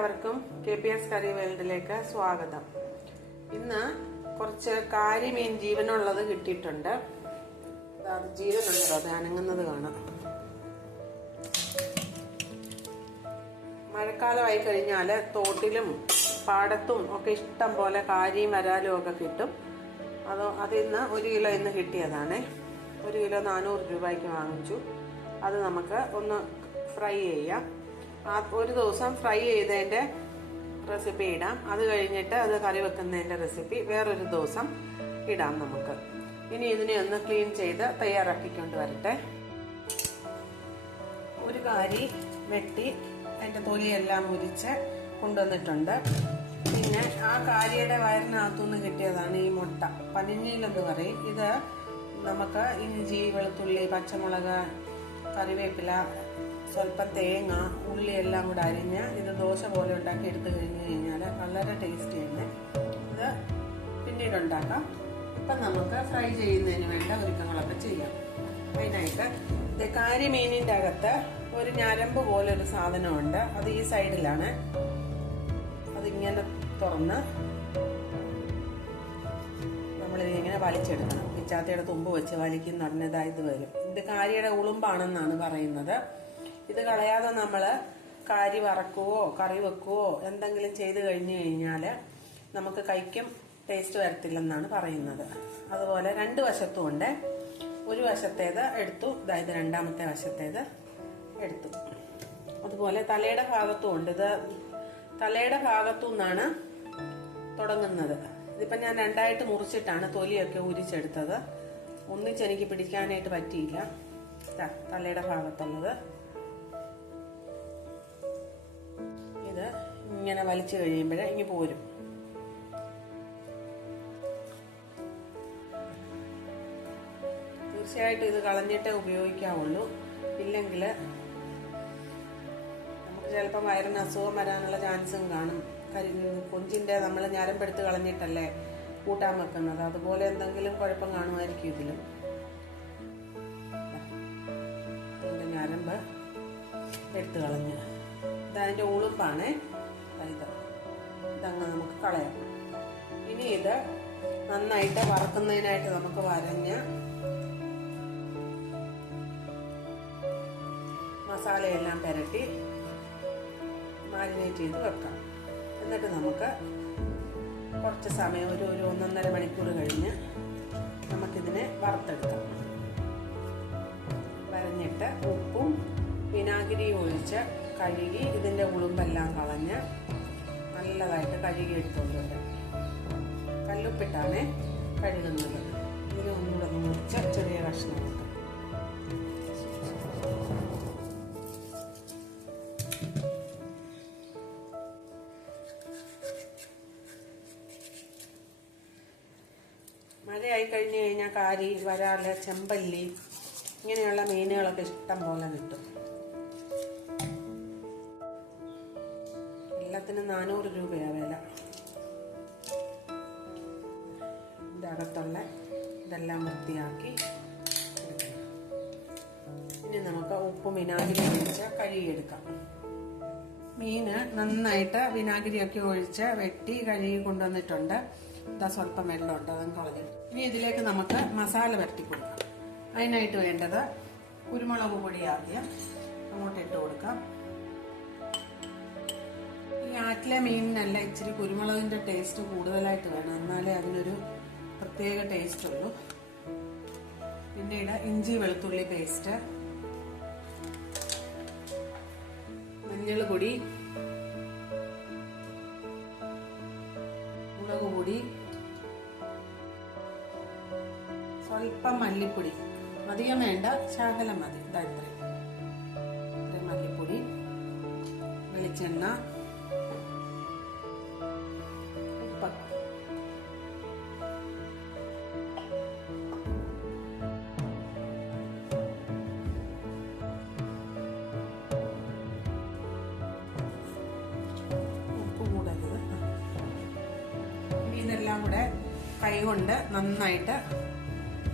എല്ലാവർക്കും KPS കറി വേൾഡിലേക്ക് സ്വാഗതം. ഇന്ന് കുറച്ച് കാരിമീൻ ജീവനുള്ളത് കിട്ടിയിട്ടുണ്ട്. അത് ജീവനുണ്ടോ, അത് അനങ്ങുന്നത് കാണാം. മഴക്കാലമായി കഴിഞ്ഞാൽ തോട്ടിലും പാടത്തും ഒക്കെ ഇഷ്ടം പോലെ കാരിയും വരാലും ഒക്കെ കിട്ടും. അതിന്ന് 1 കിലോ ഇന്ന് കിട്ടിയതാണ്. 1 കിലോ 400 രൂപയ്ക്ക് വാങ്ങിച്ചു. അത് നമുക്ക് ഒന്ന് ഫ്രൈ ചെയ്യാം. ഒരു ദിവസം ഫ്രൈ ചെയ്തതിൻ്റെ റെസിപ്പി ഇടാം. അത് കഴിഞ്ഞിട്ട് അത് കറി വെക്കുന്നതിൻ്റെ റെസിപ്പി വേറൊരു ദിവസം ഇടാം നമുക്ക്. ഇനി ഇതിനെ ഒന്ന് ക്ലീൻ ചെയ്ത് തയ്യാറാക്കിക്കൊണ്ട് വരട്ടെ. ഒരു കാരി വെട്ടി അതിൻ്റെ തൊലിയെല്ലാം മുരിച്ച് കൊണ്ടുവന്നിട്ടുണ്ട്. പിന്നെ ആ കാരിയുടെ വയറിനകത്തുനിന്ന് കിട്ടിയതാണ് ഈ മുട്ട, പനിനീലെന്ന് പറയും. ഇത് നമുക്ക് ഇഞ്ചി, വെളുത്തുള്ളി, പച്ചമുളക്, കറിവേപ്പില, സ്വല്പം തേങ്ങ, ഉള്ളി എല്ലാം കൂടെ അരിഞ്ഞ് ഇത് ദോശ പോലെ ഉണ്ടാക്കി എടുത്തു കഴിഞ്ഞാൽ വളരെ ടേസ്റ്റിയാണ്. ഇത് പിന്നീട് ഉണ്ടാക്കാം. ഇപ്പം നമുക്ക് ഫ്രൈ ചെയ്യുന്നതിന് വേണ്ട ഒരുക്കങ്ങളൊക്കെ ചെയ്യാം. അതിനായിട്ട് കാരിമീനിൻ്റെ അകത്ത് ഒരു ഞരമ്പ് പോലെ ഒരു സാധനമുണ്ട്. അത് ഈ സൈഡിലാണ്. അതിങ്ങനെ തുറന്ന് നമ്മളിതിങ്ങനെ വലിച്ചെടുക്കണം. പിച്ചാത്തിയുടെ തുമ്പ് വെച്ച് വലിക്കുന്ന പറഞ്ഞതാ ഇത് വരും. ഇത് കാരിയുടെ ഉളുമ്പാണെന്നാണ് പറയുന്നത്. ഇത് കളയാതെ നമ്മൾ കാരി വറക്കുവോ കറി വെക്കുവോ എന്തെങ്കിലും ചെയ്ത് കഴിഞ്ഞു കഴിഞ്ഞാൽ നമുക്ക് കഴിക്കും ടേസ്റ്റ് വരത്തില്ലെന്നാണ് പറയുന്നത്. അതുപോലെ 2 വശത്തും ഉണ്ട്. ഒരു വശത്തേത് എടുത്തു, അതായത് രണ്ടാമത്തെ വശത്തേത് എടുത്തു. അതുപോലെ തലയുടെ ഭാഗത്തും ഉണ്ട്. ഇത് തലയുടെ ഭാഗത്തു നിന്നാണ് തുടങ്ങുന്നത്. ഇതിപ്പം ഞാൻ 2ആയിട്ട് മുറിച്ചിട്ടാണ് തൊലിയൊക്കെ ഉരിച്ചെടുത്തത്. ഒന്നിച്ചെനിക്ക് പിടിക്കാനായിട്ട് പറ്റിയില്ല. തലയുടെ ഭാഗത്തുള്ളത് ഇത് ഇങ്ങനെ വലിച്ചു കഴിയുമ്പോഴേ ഇനി പോരും. തീർച്ചയായിട്ടും ഇത് കളഞ്ഞിട്ടേ ഉപയോഗിക്കാവുള്ളൂ. ഇല്ലെങ്കിൽ നമുക്ക് ചിലപ്പോൾ വയറിന് അസുഖം വരാനുള്ള ചാൻസും കാണും. കൊഞ്ചിൻ്റെ നമ്മൾ ഞരമ്പെടുത്ത് കളഞ്ഞിട്ടല്ലേ കൂട്ടാൻ വെക്കുന്നത്. അതുപോലെ എന്തെങ്കിലും കുഴപ്പം കാണുമായിരിക്കും ഇതിലും. അതിൻ്റെ ഞരമ്പ് എടുത്ത് കളഞ്ഞ് ഇതതിൻ്റെ ഉളുമ്പാണ്. ഇതങ്ങ് നമുക്ക് കളയാം. ഇനി ഇത് നന്നായിട്ട് വറക്കുന്നതിനായിട്ട് നമുക്ക് വരഞ്ഞ് മസാലയെല്ലാം പുരട്ടി മാരിനേറ്റ് ചെയ്ത് വെക്കാം. എന്നിട്ട് നമുക്ക് കുറച്ച് സമയം ഒരു 1.5 മണിക്കൂർ കഴിഞ്ഞ് നമുക്കിതിനെ വറുത്തെടുക്കാം. വരഞ്ഞിട്ട് ഉപ്പും വിനാഗിരിയും ഒഴിച്ച് കഴുകി ഇതിൻ്റെ ഉളുമ്പെല്ലാം കളഞ്ഞ് നല്ലതായിട്ട് കഴുകി എടുത്തുകൊണ്ട് കല്ലുപ്പിട്ടാണ് കഴുകുന്നത്. ഇതിന് ഒന്നുകൂടെ മുറിച്ച് ചെറിയ കഷ്ണം എടുക്കും. മഴയായി കഴിഞ്ഞു കഴിഞ്ഞാൽ കാരി, വരാല്, ചെമ്പല്ലി ഇങ്ങനെയുള്ള മീനുകളൊക്കെ ഇഷ്ടം പോലെ കിട്ടും. എല്ലാത്തിനും 400 രൂപയാണ് വില. ഇതിൻ്റെ അകത്തുള്ള ഇതെല്ലാം വൃത്തിയാക്കി ഇനി നമുക്ക് ഉപ്പും വിനാഗിരി ഒഴിച്ച് കഴുകിയെടുക്കാം. മീന് നന്നായിട്ട് വിനാഗിരിയൊക്കെ ഒഴിച്ച് വെട്ടി കഴുകി കൊണ്ടുവന്നിട്ടുണ്ട്. ഇതാ സ്വല്പം വെള്ളമുണ്ട്, അതും കളഞ്ഞിട്ട് ഇനി ഇതിലേക്ക് നമുക്ക് മസാല വരട്ടി കൊടുക്കാം. അതിനായിട്ട് വേണ്ടത് കുരുമുളക് പൊടി ആദ്യം അങ്ങോട്ട് ഇട്ട് കൊടുക്കാം. ഈ ആറ്റിലെ മീനിനല്ല ഇച്ചിരി കുരുമുളകിൻ്റെ ടേസ്റ്റ് കൂടുതലായിട്ട് വേണം, എന്നാലേ അതിനൊരു പ്രത്യേക ടേസ്റ്റ് ഉള്ളൂ. പിന്നീട് ഇഞ്ചി വെളുത്തുള്ളി പേസ്റ്റ്, മഞ്ഞൾ പൊടി, മുളക് പൊടി, സ്വല്പം മല്ലിപ്പൊടി, അധികം വേണ്ട, ശകലം മതി. ഇത്രയും മല്ലിപ്പൊടി, വെളിച്ചെണ്ണ, ഉപ്പ്, കൂടരുത്. ഇതെല്ലാം കൂടെ കൈകൊണ്ട് നന്നായിട്ട്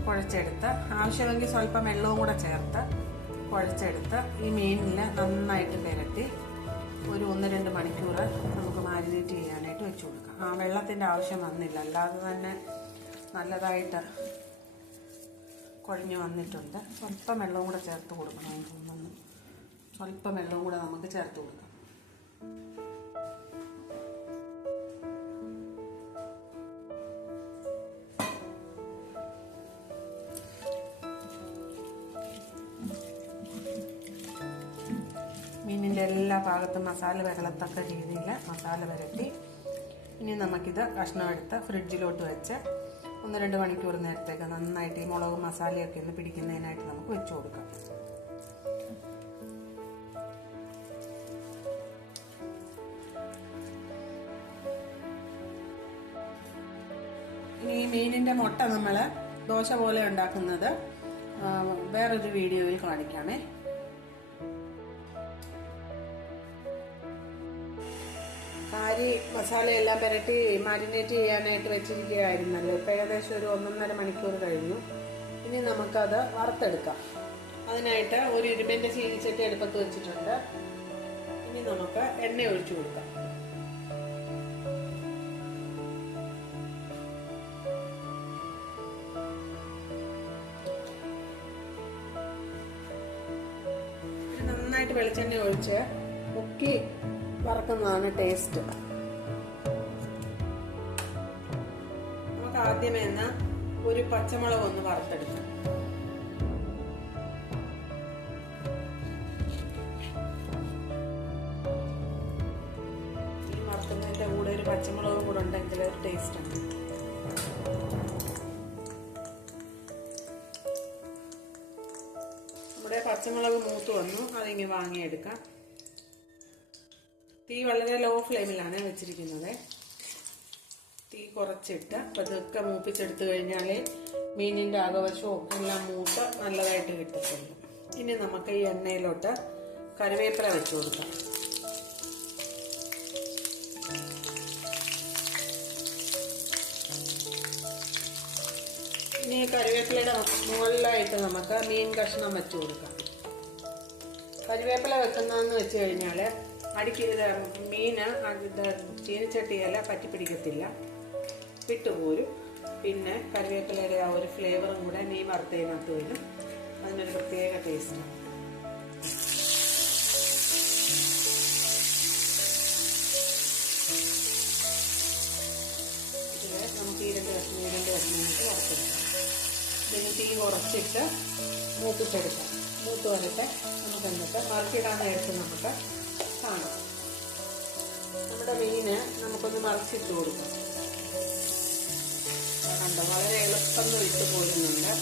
കുഴച്ചെടുത്ത്, ആവശ്യമെങ്കിൽ സ്വല്പം വെള്ളവും കൂടെ ചേർത്ത് കുഴച്ചെടുത്ത് ഈ മീനിൽ നന്നായിട്ട് പുരട്ടി ഒരു 1-2 മണിക്കൂർ വെള്ളത്തിൻ്റെ ആവശ്യം വന്നില്ല, അല്ലാതെ തന്നെ നല്ലതായിട്ട് കുഴഞ്ഞു വന്നിട്ടുണ്ട്. സ്വല്പം വെള്ളവും കൂടെ ചേർത്ത് കൊടുക്കണം. സ്വല്പം വെള്ളവും കൂടെ നമുക്ക് ചേർത്ത് കൊടുക്കാം. മീനിൻ്റെ എല്ലാ ഭാഗത്തും മസാല വരളത്തക്ക രീതിയിൽ മസാല വരട്ടി ഇനി നമുക്കിത് കഷ്ണം എടുത്ത് ഫ്രിഡ്ജിലോട്ട് വെച്ച് 1-2 മണിക്കൂർ നേരത്തേക്ക് നന്നായിട്ട് ഈ മുളകും മസാലയൊക്കെ ഒന്ന് പിടിക്കുന്നതിനായിട്ട് നമുക്ക് വെച്ച് കൊടുക്കാം. ഇനി ഈ മീനിൻ്റെ മുട്ട നമ്മൾ ദോശ പോലെ ഉണ്ടാക്കുന്നത് വേറൊരു വീഡിയോയിൽ കാണിക്കാമേ. കാരി മസാലയെല്ലാം പുരട്ടി മാരിനേറ്റ് ചെയ്യാനായിട്ട് വെച്ചിരിക്കുകയായിരുന്നല്ലോ. ഇപ്പം ഏകദേശം ഒരു 1-1.5 മണിക്കൂർ കഴിഞ്ഞു. ഇനി നമുക്കത് വറുത്തെടുക്കാം. അതിനായിട്ട് ഒരു ഇരുമ്പിൻ്റെ ചീനിച്ചട്ടി അടുപ്പത്ത് വെച്ചിട്ടുണ്ട്. ഇനി നമുക്ക് എണ്ണ ഒഴിച്ചു കൊടുക്കാം. നന്നായിട്ട് വെളിച്ചെണ്ണ ഒഴിച്ച് മുക്കി വറക്കുന്നതാണ് ടേസ്റ്റ്. നമുക്ക് ആദ്യമേ ഒരു പച്ചമുളക് ഒന്ന് വറുത്തെടുക്കാം. ഈ വറുക്കുന്നതിന്റെ കൂടെ ഒരു പച്ചമുളകും കൂടെ ഉണ്ടെങ്കിൽ ഒരു ടേസ്റ്റ് ഉണ്ട്. നമ്മുടെ പച്ചമുളക് മൂത്ത് വന്നു. അതിങ്ങ് വാങ്ങിയെടുക്കാം. തീ വളരെ ലോ ഫ്ലെയിമിലാണ് വെച്ചിരിക്കുന്നത്. തീ കുറച്ചിട്ട് പതുക്കെ മൂപ്പിച്ചെടുത്തു കഴിഞ്ഞാലേ മീനിൻ്റെ അകവശവും എല്ലാം മൂത്ത് നല്ലതായിട്ട് കിട്ടത്തുള്ളൂ. ഇനി നമുക്ക് ഈ എണ്ണയിലോട്ട് കറിവേപ്പില വെച്ച് കൊടുക്കാം. ഇനി കറിവേപ്പിലയുടെ മുകളിലായിട്ട് നമുക്ക് മീൻ കഷ്ണം വെച്ച് കൊടുക്കാം. കറിവേപ്പില വെക്കുന്നതെന്ന് വെച്ച് കഴിഞ്ഞാൽ മീന് ചീനിച്ചട്ടിയില പറ്റിപ്പിടിക്കത്തില്ല, വിട്ടുപോരും. പിന്നെ കറിവേപ്പിലയുടെ ആ ഒരു ഫ്ലേവറും കൂടെ മീൻ വറുത്തതിനകത്ത് വരും. അതിനൊരു പ്രത്യേക ടേസ്റ്റാണ്. ഇതിൽ നമുക്ക് ഈ 2 കഷ്ണമായിട്ട് വറുത്തെടുക്കാം. ഇതിന് തീ കുറച്ചിട്ട് മൂപ്പിച്ചെടുക്കാം. മൂത്ത് വരട്ടെ. നമുക്ക് എന്നിട്ട് മറിച്ചിടാൻ നേരത്ത് നമുക്ക് കാണാം. നമ്മുടെ മീന് നമുക്കൊന്ന് മറിച്ചിട്ട് കൊടുക്കാം. കണ്ടോ, വളരെ എളുപ്പം വിട്ട് പോരുന്നുണ്ട്.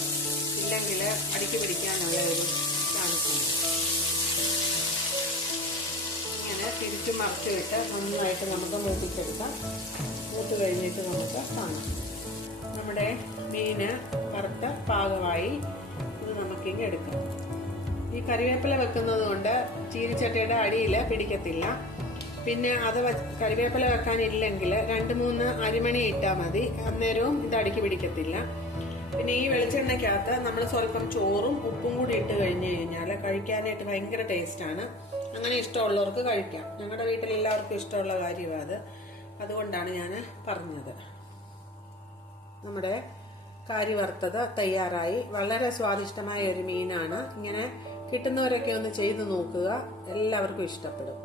ഇല്ലെങ്കിൽ അടിക്ക് പിടിക്കാനുള്ള ഒരു ചാൻസ് ഉണ്ട്. ഇങ്ങനെ തിരിച്ചു മറിച്ച് വിട്ട് നന്നായിട്ട് നമുക്ക് മൂപ്പിച്ചെടുക്കാം. മൂത്ത് കഴിഞ്ഞിട്ട് നമുക്ക് കാണാം. നമ്മുടെ മീന് വറുത്ത പാകമായി. ഇത് നമുക്കിങ്ങ് എടുക്കാം. ഈ കറിവേപ്പില വെക്കുന്നത് കൊണ്ട് ചീനിച്ചട്ടിയുടെ അടിയിൽ പിടിക്കത്തില്ല. പിന്നെ അത് കറിവേപ്പില വെക്കാനില്ലെങ്കിൽ 2-3 അരിമണി ഇട്ടാൽ മതി. അന്നേരവും ഇത് അടിക്ക് പിടിക്കത്തില്ല. പിന്നെ ഈ വെളിച്ചെണ്ണയ്ക്കകത്ത് നമ്മൾ സ്വല്പം ചോറും ഉപ്പും കൂടി ഇട്ട് കഴിഞ്ഞ് കഴിഞ്ഞാൽ കഴിക്കാനായിട്ട് ഭയങ്കര ടേസ്റ്റാണ്. അങ്ങനെ ഇഷ്ടമുള്ളവർക്ക് കഴിക്കാം. ഞങ്ങളുടെ വീട്ടിൽ എല്ലാവർക്കും ഇഷ്ടമുള്ള കാര്യമാണ് അത്. അതുകൊണ്ടാണ് ഞാൻ പറഞ്ഞത്. നമ്മുടെ കാരി വറുത്തത് തയ്യാറായി. വളരെ സ്വാദിഷ്ടമായ ഒരു മീനാണ്. ഇങ്ങനെ കിട്ടുന്നവരൊക്കെ ഒന്ന് ചെയ്ത് നോക്കുക. എല്ലാവർക്കും ഇഷ്ടപ്പെടും.